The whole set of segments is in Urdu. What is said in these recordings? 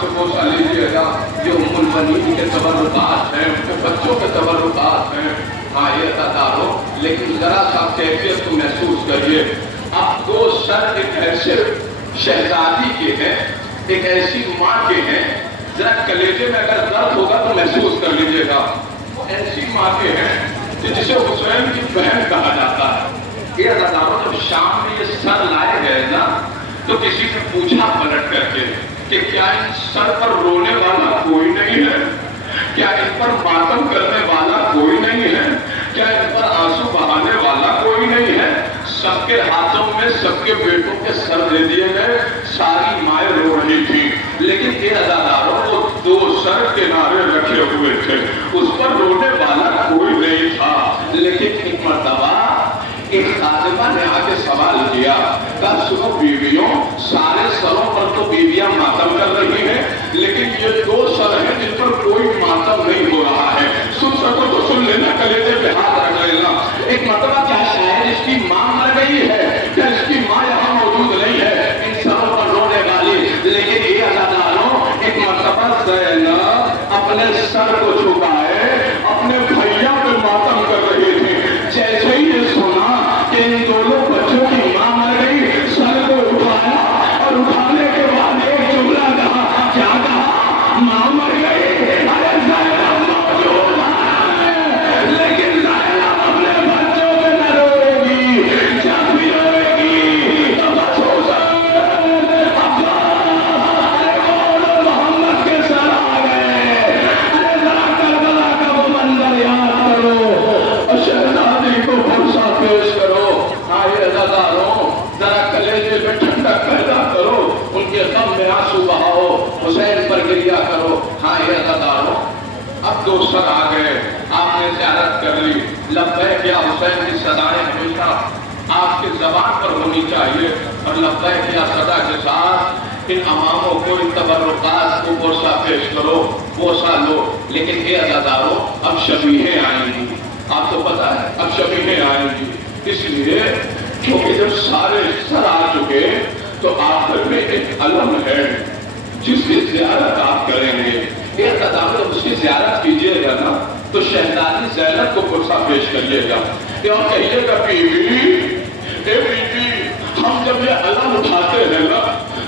سے بوسہ لیجیے گا. یہ ام البنین کے تبرکات ہیں, ان کے بچوں کے تبرکات ہیں. ہاں یہ عزاداروں, لیکن ذرا سا کیفیت کو محسوس کریے. اب 2 سر ایک ایسے شہزادی کے ہیں, ایک ایسی ماں کے ہیں. ذرا کلیجے میں اگر درد ہوگا تو محسوس کر لیجیے گا. وہ ایسی ماں کے ہیں جسے حسین کی بہن کہا جاتا ہے. یہ عزاداروں جب شام میں یہ سر لائے گئے نا, تو کسی نے پوچھا پلٹ کر کے کہ کیا ان سر پر رونے والا کوئی نہیں ہے, کیا ان پر ماتم کرنے والا کوئی نہیں ہے, کیا ان پر آنسو بہانے والا کوئی نہیں ہے. سب کے ہاتھوں میں سب کے بیٹوں کے سر دے دیے گئے. ساری مائیں رو رہی تھی, لیکن یہ عزاداروں وہ 2 سر کنارے رکھے ہوئے تھے, اس پر رونے والا کوئی نہیں تھا. لیکن ایک مرتبہ ایک خادمہ نے آ کے سوال کیا, کہا سنو بیویوں, سارے سروں پر تو بیویاں ماتم کر رہی ہیں, لیکن یہ 2 سر ہیں جن پر کوئی ماتم نہیں ہو رہا ہے. سن سکو تو سن لینا, کلیجے پہ ہاتھ رکھ لینا. ایک مرتبہ کیا شاید اس کی ماں مر گئی ہے, کیا اس کی ماں یہاں موجود نہیں ہے ان سروں پر رونے والی. لیکن یہ عزاداروں, ایک مرتبہ زینب اپنے سر کو جھکائے اپنے بھیا پہ ماتم کر رہی تھی. جیسے ہی یہ سنا کہ ان دونوں بچوں کی ماں مر گئی, سر کو اٹھایا اور اٹھانے کے بعد ایک جملہ کہا. کیا کہا؟ ماں مر گئی. ارے زینب موجود ہے, لیکن زینب اپنے بچوں پہ نہ روئے گی. جب بھی روئے گی تو بس حسین ارے بولو محمد کے سر آ گئے. ارے ذرا کربلا کا وہ منظر یاد کرو, شہزادی کو بھروسہ پیش کرو. ہاں یہ عزاداروں, ذرا کلیجے میں ٹھنڈک پیدا کرو, ان کے غم میں آنسو بہاؤ, حسین پر گریا کرو. ہاں یہ عزاداروں, اب 2 سر آ گئے, آپ نے زیارت کر لی. لبیک یا حسین کی صدائیں ہمیشہ آپ کی زبان پر ہونی چاہیے, اور لبیک یا صدا کے ساتھ ان اماموں کو, ان تبرکات کو بوسہ پیش کرو, بوسہ لو. لیکن یہ عزاداروں, اب شبیہیں آئیں گی. آپ کو پتا ہے اب شبیہیں آئیں گی, اس لیے کیونکہ جب سارے سر آ چکے تو آخر میں ایک علم ہے جس کی زیارت آپ کریں گے. ایک عزاداروں, اس کی زیارت کیجئے گا نا تو شہزادی زینب کو بوسہ پیش کریے گا اور کہیے گا بیوی, اے بیوی, ہم جب یہ علم اٹھاتے ہیں نا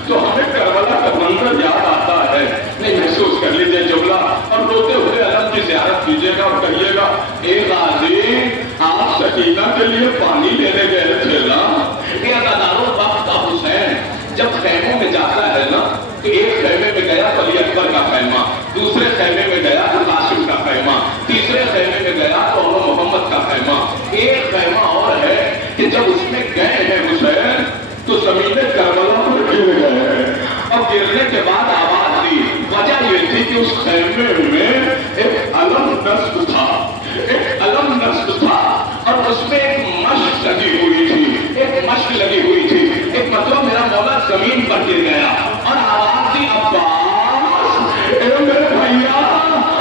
تو ہمیں کربلا کا منظر یاد آتا ہے. نہیں, محسوس کر لیجیے جملہ, اور روتے ہوئے علم کی زیارت کیجیے گا اور کہیے گا اے غازی, آپ سکینہ کے لیے پانی لینے گئے تھے نا. یہ عزاداروں, وقت کا حسین جب خیموں میں جاتا ہے نا تو ایک خیمے میں گیا تو علی اکبر کا خیمہ, دوسرے خیمے میں گیا تو قاسم کا خیمہ, تیسرے خیمے میں گیا تو محمد کا خیمہ. ایک خیمہ اور ہے کہ جب اس میں گئے ہیں حسین تو زمین کربلا پر گر گئے ہیں, اور گرنے کے بعد آواز دی. وجہ یہ تھی کہ اس خیمے میں ایک علم نصب تھا, ایک علم نصب تھا, اور اس میں ایک مشق لگی ہوئی تھی, ایک مشق لگی ہوئی تھی. ایک مطلب میرا مولا زمین پر گر گیا اور آواز دی, عباس, اے میرے بھیا,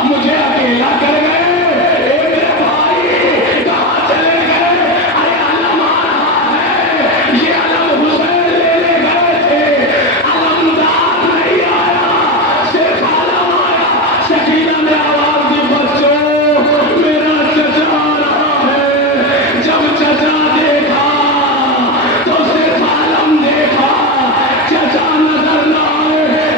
مجھے اکیلا کر گئے, اے میرے بھائی کہاں چلے گئے. ارے علم آ رہا ہے, یہ علم حسین لینے گئے تھے, علمدار نہیں آیا, صرف علم آیا. سکینہ نے آواز دی, بچوں میرا چچا آ رہا ہے. جب چچا دیکھا تو صرف علم دیکھا, چچا نظر نہ آئے.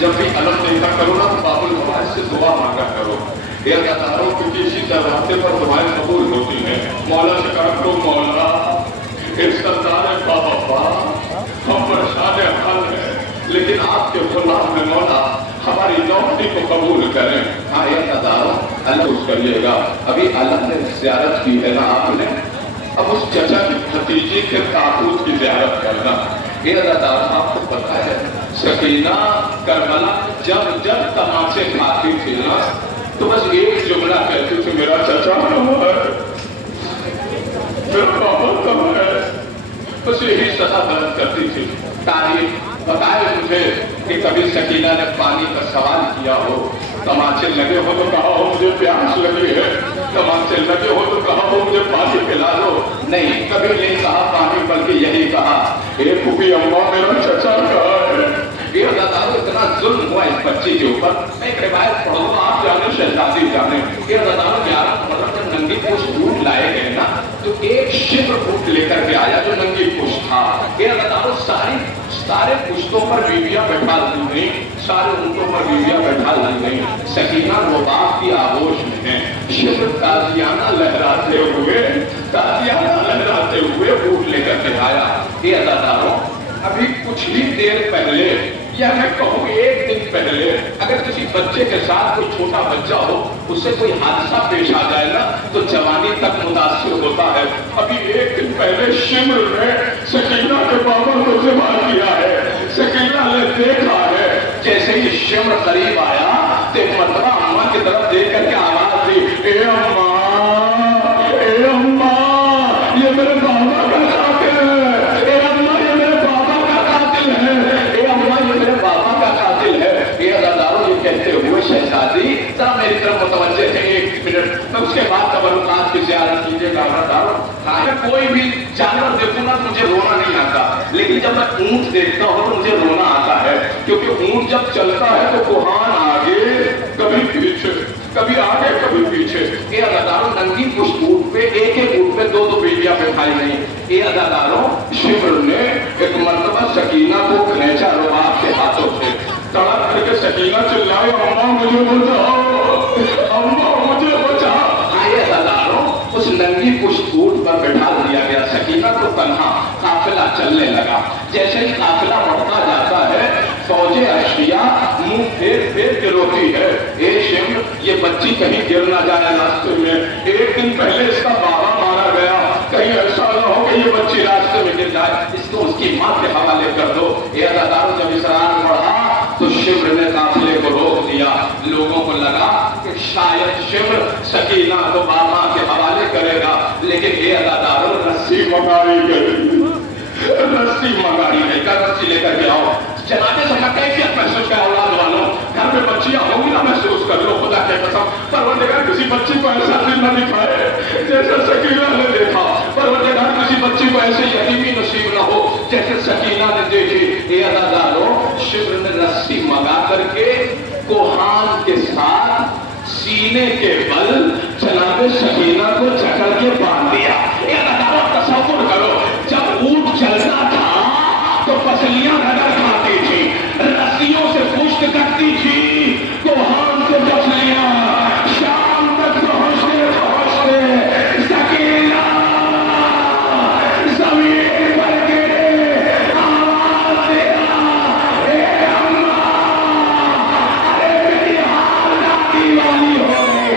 جب بھی الگ دیکھا کرو نا تو باب الفوائد سے دعا مانگا کرو. یہ بتا رہا ہوں کیونکہ اسی دروازے پر دعائیں قبول ہوتی ہیں. مولا سے کہا کرو مولا اس سردار بابا ہم پریشان حال ہے لیکن آپ کے غلام میں مولا ہماری نوکری کو قبول کریں. ہاں یہ بتا رہا ہوں اللہ اس کریے گا. ابھی اللہ نے زیارت کی ہے نا آپ نے, اب اس چچا کی بھتیجی کے تابوت کی زیارت کرنا. یہ دادا آپ کو پتا ہے سکینہ کربلا جب تماچے کھاتی تھی نا تو بس ایک جملہ کہتی تھی میرا چچا کہاں ہے, میرا بابا کہاں ہے, بس یہی سزا درد کرتی تھی. تاریخ بتائے مجھے کہ کبھی سکینہ نے پانی کا سوال کیا ہو, تماچے لگے ہو تو کہا ہو مجھے پیاس لگی ہے, تماچے لگے ہو تو کہا ہو مجھے پانی پلا دو. نہیں, کبھی نہیں کہا پانی, بلکہ یہی کہا اے پھوپھی اماں میرا چچا کہاں ہے. یہ بتا دو اتنا ظلم ہوا اس بچی کے اوپر. میں ایک روایت پڑھوں گا, آپ جانے شہزادی جانے. یہ بتا دو 11 مطلب جب ننگی پوش اونٹ لائے گئے نا تو ایک شبر اونٹ لے کر کے آیا جو ننگی پوش تھا. یہ بتا دو سارے پشتوں پر بیویاں بیٹھا دی گئیں, سارے اونٹوں پر بیویاں بیٹھا دی گئیں. سکینہ رباب کی آغوش میں ہے, شبر تازیانہ لہراتے ہوئے اونٹ لے کر کے آیا. یہ اداداروں ابھی کچھ ہی دیر پہلے یا میں کہوں ایک دن پہلے اگر کسی بچے کے ساتھ کوئی چھوٹا بچہ ہو اس سے کوئی حادثہ پیش آ جائے نا تو جوانی تک متاثر ہوتا ہے. ابھی ایک دن پہلے شمر نے سکینہ کے بابا کو ذبح کیا ہے. سکینہ نے دیکھا ہے جیسے ہی شمر قریب آیا تو ایک مرتبہ اماں کی طرف دیکھ کر کے آواز دی, اے اماں یہ میرے بابا کا قاتل ہے, اے اماں یہ میرے بابا کا قاتل ہے, اے اماں یہ میرے بابا کا قاتل ہے. یہ اداداروں یہ کہتے ہوئے شہزادی ذرا میری طرف متوجہ ہے, ایک منٹ میں اس کے بعد تبرکات کی زیارت کیجیے گا. اداداروں اگر کوئی بھی جانور دیکھوں نا مجھے رونا نہیں آتا, لیکن جب میں اونٹ دیکھتا ہوں تو مجھے رونا آتا ہے, کیونکہ اونٹ جب چلتا ہے تو کوہان آگے کبھی پیچھے, کبھی آگے کبھی پیچھے. یہ اداداروں ننگی پشت اونٹ پہ ایک اونٹ پہ دو بیویاں بیٹھائی گئی. یہ اداداروں شمر نے ایک مرتبہ سکینہ کو کھینچا رباب کے ہاتھوں سے, تڑپ کر کے سکینہ چلائی اماں مجھے بچاؤ, اماں مجھے بچاؤ. یہ اداداروں اس ننگی پشت اونٹ پر بٹھا دیا گیا. سکینہ کو تنہا قافلہ چلنے لگا. جیسے ہی قافلہ بڑھتا جاتا ہے فوج اشیاء منہ پھیر کے روتی ہے, اے شمر یہ بچی کہیں گر نہ جائے راستے میں. ایک دن پہلے اس کا بابا مارا گیا, کہیں ایسا نہ ہو کہ یہ بچی راستے میں گر جائے, اس کو اس کی ماں کے حوالے کر دو. یہ اداداروں جب اسرار بڑھا تو شمر نے قافلے کو روک دیا. لوگوں کو لگا کہ شاید شمر سکینہ کو بابا کے حوالے کرے گا, لیکن یہ اداداروں رسی منگائی گئی, رسی منگائی گئی. رسی لے کر کے آؤ. جنابے سے کیفیت محسوس کیا اولاد والوں, گھر میں بچیاں ہوں گی نا محسوس کر لو خدا کے قسم. پروردگار کسی بچی کو ایسا دل نہ دکھائے جیسے سکینہ نے دیکھا. پروردگار کسی بچی کو ایسے یتیمی نصیب نہ ہو جیسے سکینہ نے دیکھی. یہ اداداروں شمر نے رسی منگا کر کے کوہان کے ساتھ سینے کے بل جناب سکینہ کو جکڑ کے باندھ دیا. یہ اداداروں تصور کرو, جب اونٹ چلتا تھا تو پسلیاں نظر کھاتی تھی, رسیوں سے پشت کرتی تھی, کوہان سے پسلیاں شام تک پہنچتے سکینہ زمین پر گرے, آواز دیا, اے اماں, ارے میری حال دادی والی ہو گئی,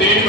3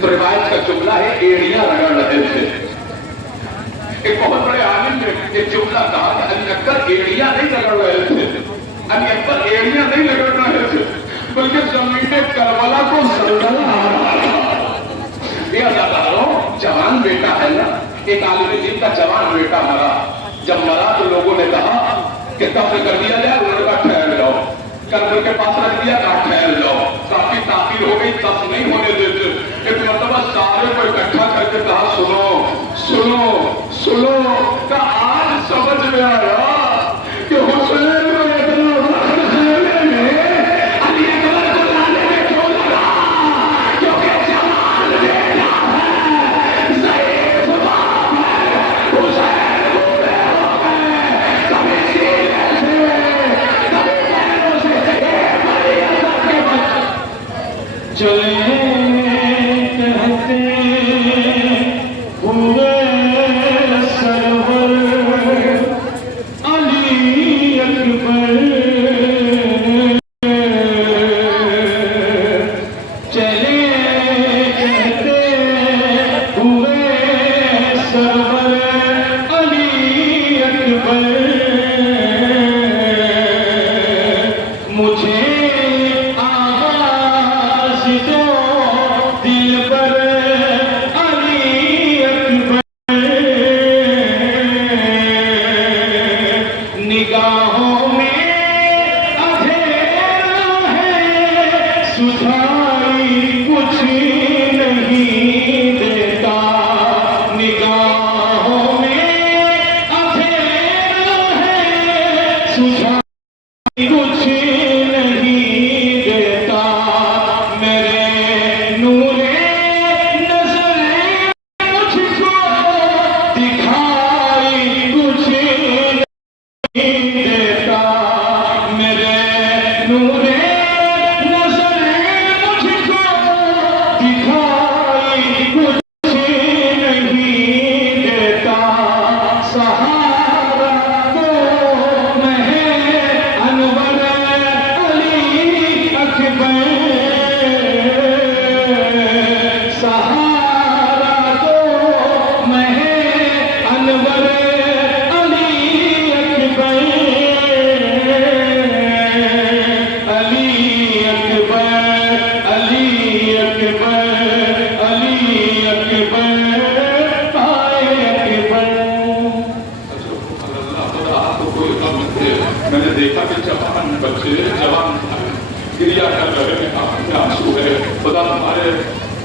تو روایت کا جملہ ہے ایڑیاں رگڑ رہے تھے. ایک بہت بڑے عالم نے ایک جملہ کہا کہ علی اکبر ایڑیاں نہیں رگڑ رہے تھے, علی اکبر ایڑیاں نہیں رگڑ رہے تھے, بلکہ زمین کربلا کو زلزلہ آ رہا تھا. یہ اداکاروں جوان بیٹا ہے نا, ایک عالم دین کا جوان بیٹا مرا. جب مرا تو لوگوں نے کہا کہ قبر کر دیا جائے, انہوں نے کہا ٹھہر جاؤ. قبر کے پاس رکھ دیا, کہا ٹھہر جاؤ. کافی تاخیر ہو گئی, تب نہیں ہونے دیتے. ایک مرتبہ سارے کو اکٹھا کر کے کہا سنو سنو سنو, کہ آج سمجھ میں آیا کہ حسین کو اتنا وقت خیمے میں علی اکبر کو لانے میں کیوں لگا, کیونکہ جوان بیٹا ہے, ضعیف باپ ہے, حسین بوڑھے ہو گئے, کبھی سینے سے کبھی پیروں سے بڑی اثر کے بچے چلے کہتے ہوئے سرور علی اکبر, چلے کہتے ہوئے سرور علی اکبر, مجھے آواز دو دل پر علی اکبر, نگاہوں میں اندھیرا ہے, سجھائی کچھ نہیں دیتا. نگاہوں میں اندھیرا ہے, سجھائی کچھ نہیں دیتا. میرے نور نظر مجھ کو دکھائی کچھ نہیں دیتا. میرے نور نظر مجھ کو دکھائی کچھ نہیں دیتا. سہارا کو مہ انور علی اکبر, سہارا کو مہ انور علی اکبر, علی اکبر, علی اکبر, علی اکبر, پائے اکبر. میں نے دیکھا کہ جوان بچے جوان گریا کر رہے ہیں, آنکھوں میں آنسو ہے. خدا تمہارے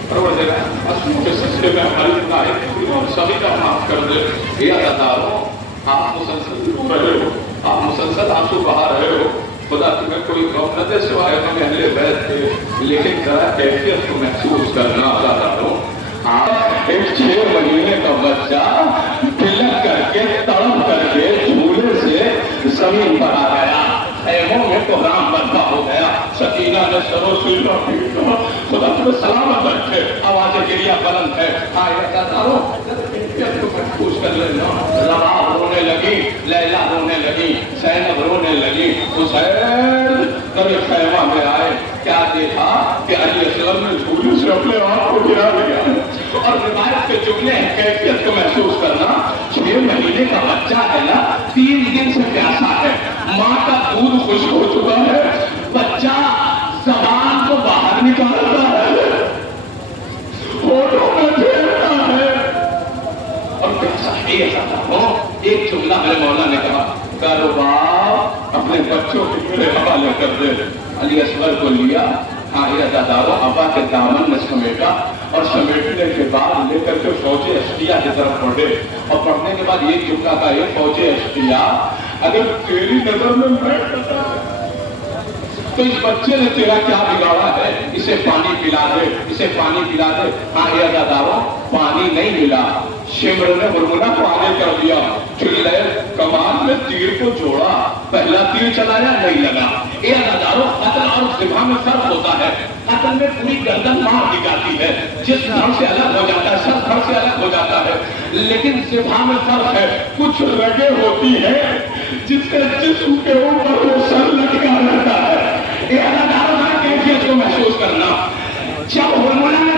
پروردگار آنسوؤں کے سلسلے میں ہماری گناہیں اور سبھی کا معاف کر دے. یہ اداکاروں آپ مسلسل رو رہے ہو, آپ مسلسل آنسو بہا رہے ہو. خدا تمہیں کوئی غم نہ دے سوائے ہم اہل بیت تھے, لیکن ذرا کیفیت کو محسوس کرنا. اداکاروں آپ ایک 6 مہینے کا بچہ بلک کر کے تڑپ کر کے جھولے سے زمین پر آ گیا, خیموں میں کوہرام برپا ہو گیا. سکینہ نے سرو سینا پیٹا, خدا تمہیں سلامت رکھے. آواز گریا بلند ہے. اداکاروں کیفیت کو محسوس کر لینا. رباب رونے لگی, لیلا رونے لگی, زینب رونے لگی. حسین کبھی خیمہ میں آئے, کیا دیکھا کہ علی اصغر نے جھولے سے اپنے آپ کو گرا دیا. اور روایت کے جملے کیفیت کو محسوس کرنا. 6 مہینے کا بچہ ہے نا, 3 دن سے پیاسا ہے, ماں کا دودھ خشک ہو چکا ہے, بچہ زبان کو باہر نکالتا ہے, ہونٹوں میں پھیرتا ہے, اور پیاسا ہے. ایک جملہ میرے مولا نے کہا, کاروبار اپنے بچوں کے میرے حوالے کر دے. علی اصغر کو لیا, دادارو ابا کے دامن میں سمیٹا, اور سمیٹنے کے بعد لے کر کے فوج اشتیا کی طرف پڑھے. اور پڑھنے کے بعد یہ جملہ کا یہ, فوج اشتیا اگر تیری نظر میں بیٹھتا تو اس بچے نے تیرا کیا بگاڑا ہے, اسے پانی پلا دے, اسے پانی پلا دے. دادارو پانی نہیں ملا, شمر نے مرمنا کو آگے کر دیا, چلے کمان میں تیر کو جوڑا, پہلا تیر چلایا نہیں لگا. قتل اور ذبح میں فرق ہوتا ہے. قتل میں پوری گردن مار دی جاتی ہے, جسم دھڑ سے الگ ہو جاتا ہے, سر دھڑ سے الگ ہو جاتا ہے. لیکن ذبح میں فرق ہے, کچھ رگیں ہوتی ہیں جس سے جسم کے اوپر وہ سر لٹکا رہتا ہے. یہ کیفیت کو محسوس کرنا. جب ہرمولا نے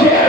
6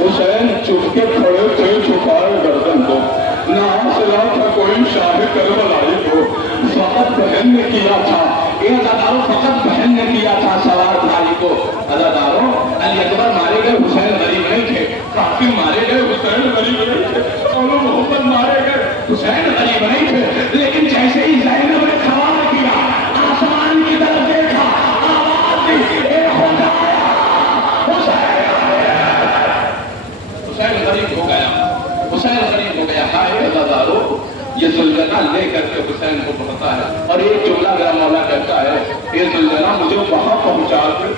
حسین چپ کے کھڑے تھے چھپائے گردن کو، نہ حاصلہ تھا کوئی شاہ کربلائی کو، فقط بہن نے کیا تھا، یہ عزاداروں فقط بہن نے کیا تھا سوار بھائی کو۔ عزاداروں علی اکبر مارے گئے، حسین غریب نہیں تھے، قاسم مارے گئے، حسین غریب نہیں تھے، اولو محمد مارے گئے، حسین غریب نہیں تھے، لیکن جیسے ہی زینب نے سوال کیا، آسمان کی طرف دیکھا، آواز دی، اے خدا حسین غریب ہو گیا، حسین غریب ہو گیا۔ ہائے عزاداروں یہ زلجنہ لے کر کے حسین کو پہنچتا ہے اور ایک جملہ میرا مولا کہتا ہے، یہ زلجنہ مجھے وہاں پہنچا دے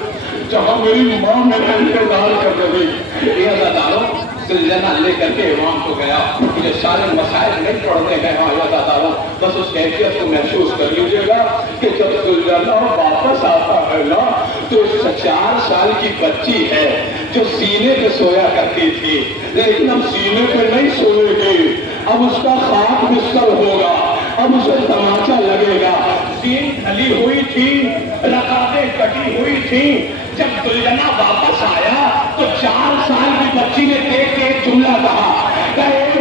جہاں میری ماں میرا انتظار کر رہی۔ یہ عزاداروں زلجنہ لے کر کے امام کو گیا، یہ سارے مسائل نہیں پڑھنے گئے ہاں عزاداروں، بس اس کیفیت کو محسوس کر لیجیے گا کہ جب زلجنہ واپس آتا ہے نا تو 4 سال کی بچی ہے جو سینے پہ سویا کرتی تھی، لیکن اب سینے پہ نہیں سوئے گی، اب اس کا خاک بستر ہوگا، اب اسے تماچا لگے گا۔ سین ڈھلی ہوئی تھی، رکعتیں کٹی ہوئی تھی، جب زلجنہ واپس آیا تو 4 سال کی بچی نے دیکھ کے ایک جملہ کہا کہ